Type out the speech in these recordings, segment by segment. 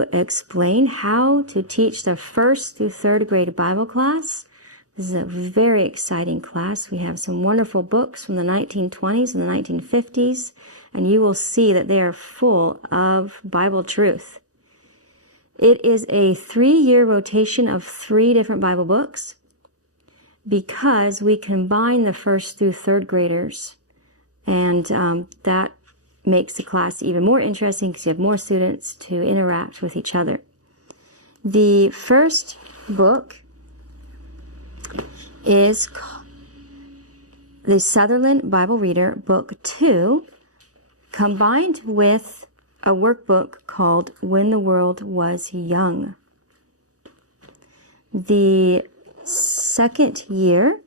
to explain how to teach the 1st through 3rd grade Bible class. This is a very exciting class. We have some wonderful books from the 1920s and the 1950s, and you will see that they are full of Bible truth. It is a 3-year rotation of 3 different Bible books because we combine the 1st through 3rd graders, and that makes the class even more interesting because you have more students to interact with each other. The first book is the Sutherland Bible Reader, Book 2, combined with a workbook called When the World Was Young. The second year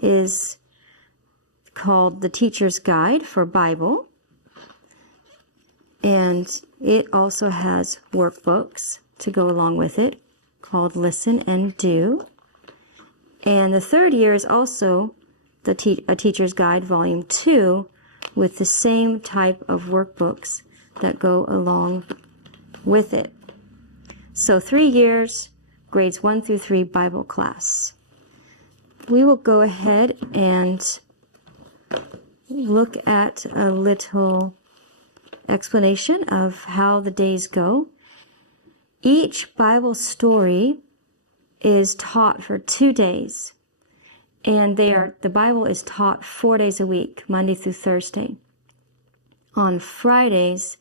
is called The Teacher's Guide for Bible, and it also has workbooks to go along with it called Listen and Do. And the third year is also A Teacher's Guide Volume 2 with the same type of workbooks that go along with it. So 3 years, grades 1 through 3 Bible class. We will go ahead and look at a little explanation of how the days go. Each Bible story is taught for 2 days, and the Bible is taught 4 days a week, Monday through Thursday. On Fridays,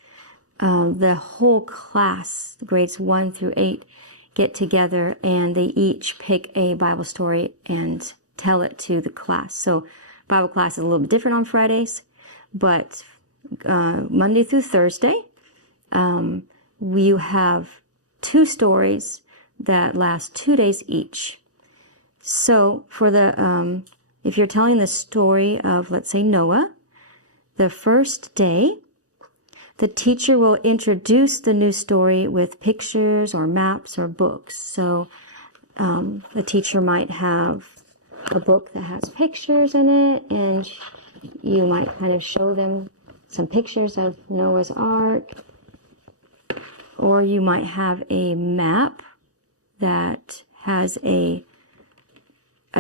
the whole class, grades 1 through 8, get together and they each pick a Bible story and tell it to the class. So Bible class is a little bit different on Fridays, but Monday through Thursday, we have 2 stories that last 2 days each. So for the, if you're telling the story of, let's say, Noah, the first day, the teacher will introduce the new story with pictures or maps or books. So the teacher might have a book that has pictures in it, and you might kind of show them some pictures of Noah's Ark, or you might have a map that has a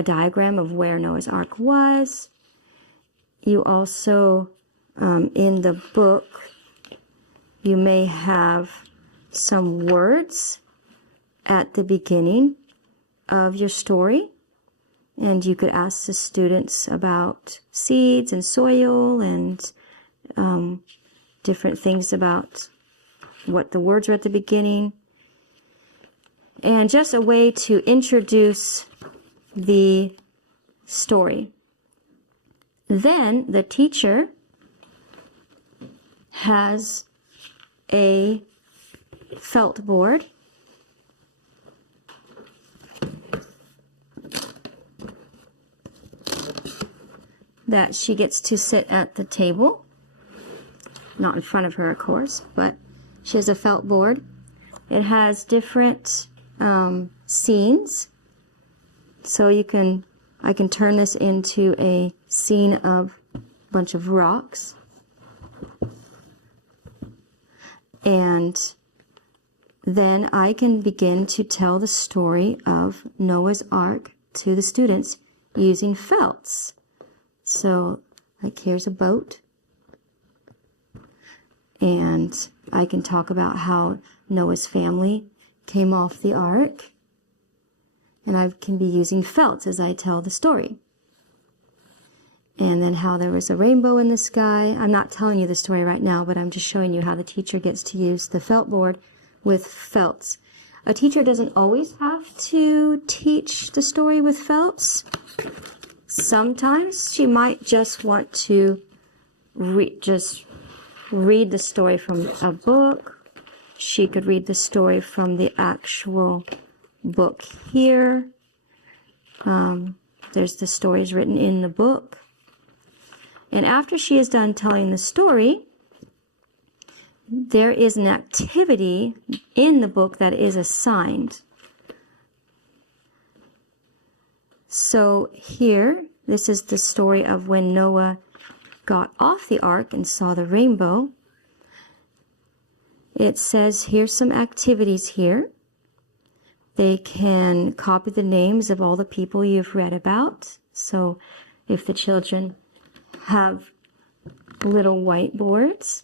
diagram of where Noah's Ark was. You also, in the book, you may have some words at the beginning of your story, and you could ask the students about seeds and soil and different things about what the words are at the beginning, and just a way to introduce the story. Then the teacher has a felt board that she gets to sit at the table, not in front of her, of course, but she has a felt board. It has different scenes, so I can turn this into a scene of a bunch of rocks, and then I can begin to tell the story of Noah's Ark to the students using felts. So, like, here's a boat, and I can talk about how Noah's family came off the ark, and I can be using felts as I tell the story. And then how there was a rainbow in the sky. I'm not telling you the story right now, but I'm just showing you how the teacher gets to use the felt board with felts. A teacher doesn't always have to teach the story with felts. Sometimes she might just want to read the story from a book. She could read the story from the actual book here. There's the stories written in the book. And after she is done telling the story, there is an activity in the book that is assigned. So here, this is the story of when Noah got off the ark and saw the rainbow. it says here's some activities here. They can copy the names of all the people you've read about. So if the children have little whiteboards,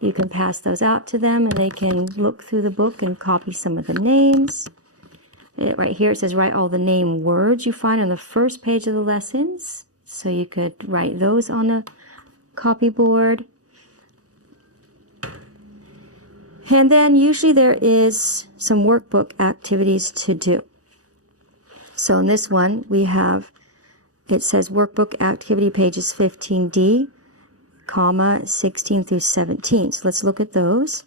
you can pass those out to them and they can look through the book and copy some of the names. Right here it says write all the name words you find on the first page of the lessons. So you could write those on a copyboard. And then usually there is some workbook activities to do. So in this one we have, it says workbook activity pages 15D, comma 16 through 17. So let's look at those.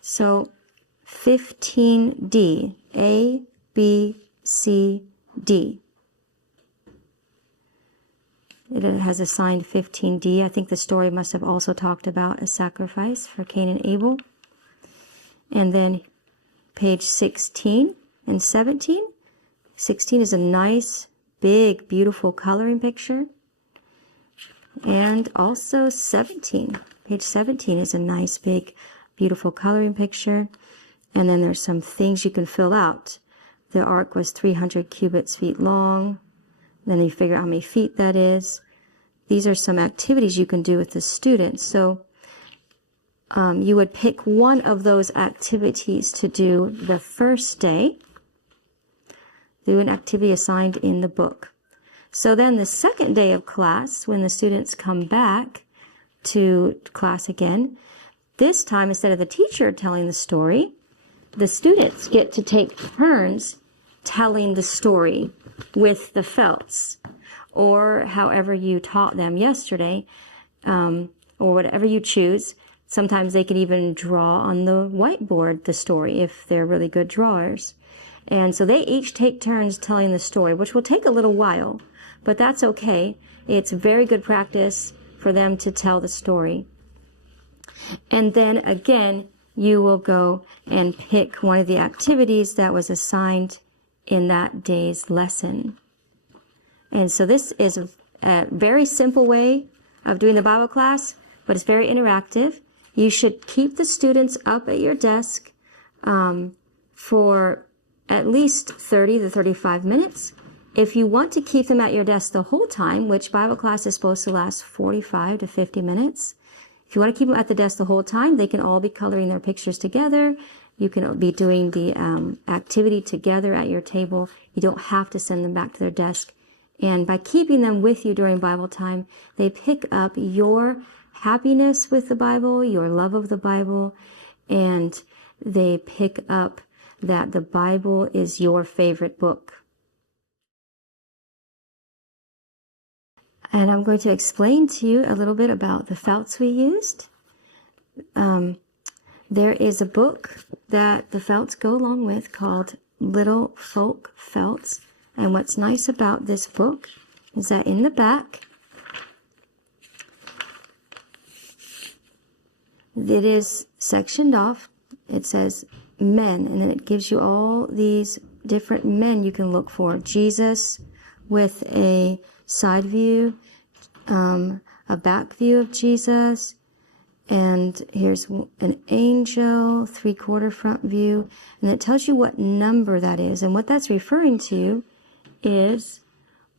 So 15D, A, B, C, D. It has assigned 15D. I think the story must have also talked about a sacrifice for Cain and Abel. And then page 16 and 17. 16 is a nice, big, beautiful coloring picture. And also 17. Page 17 is a nice, big, beautiful coloring picture. And then there's some things you can fill out. The ark was 300 cubits feet long. Then you figure out how many feet that is. These are some activities you can do with the students. So you would pick one of those activities to do the first day. Do an activity assigned in the book. So then the second day of class, when the students come back to class again, this time instead of the teacher telling the story, the students get to take turns telling the story with the felts, or however you taught them yesterday, or whatever you choose. Sometimes they could even draw on the whiteboard the story if they're really good drawers. And so they each take turns telling the story, which will take a little while, but that's okay. It's very good practice for them to tell the story. And then again, you will go and pick one of the activities that was assigned in that day's lesson. And so this is a very simple way of doing the Bible class, but it's very interactive. You should keep the students up at your desk for at least 30 to 35 minutes. If you want to keep them at your desk the whole time, which Bible class is supposed to last 45 to 50 minutes, if you want to keep them at the desk the whole time, they can all be coloring their pictures together. You can be doing the activity together at your table. You don't have to send them back to their desk. And by keeping them with you during Bible time, they pick up your happiness with the Bible, your love of the Bible, and they pick up that the Bible is your favorite book. And I'm going to explain to you a little bit about the felts we used. There is a book that the felts go along with called Little Folk Felts. And what's nice about this book is that in the back, it is sectioned off. It says men, and then it gives you all these different men you can look for. Jesus with a side view, a back view of Jesus, and here's an angel, 3/4 front view, and it tells you what number that is. And what that's referring to is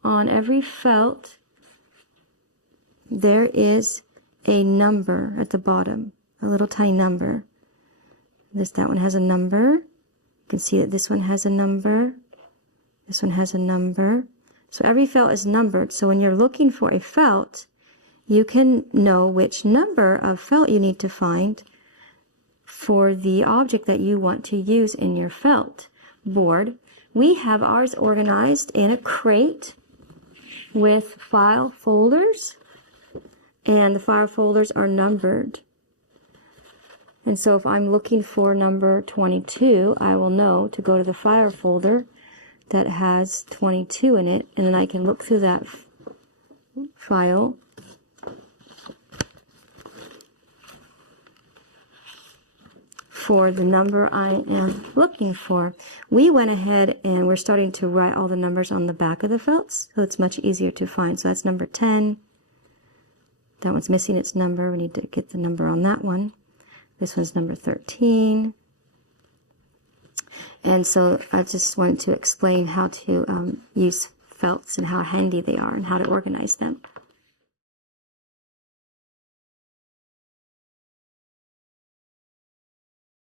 on every felt, there is a number at the bottom, a little tiny number. That one has a number. You can see that this one has a number. This one has a number. So every felt is numbered. So when you're looking for a felt, you can know which number of felt you need to find for the object that you want to use in your felt board. We have ours organized in a crate with file folders, and the file folders are numbered. And so if I'm looking for number 22, I will know to go to the file folder that has 22 in it, and then I can look through that file for the number I am looking for. We went ahead and we're starting to write all the numbers on the back of the felts, so it's much easier to find. So that's number 10. That one's missing its number. We need to get the number on that one. This one's number 13. And so I just wanted to explain how to use felts and how handy they are and how to organize them.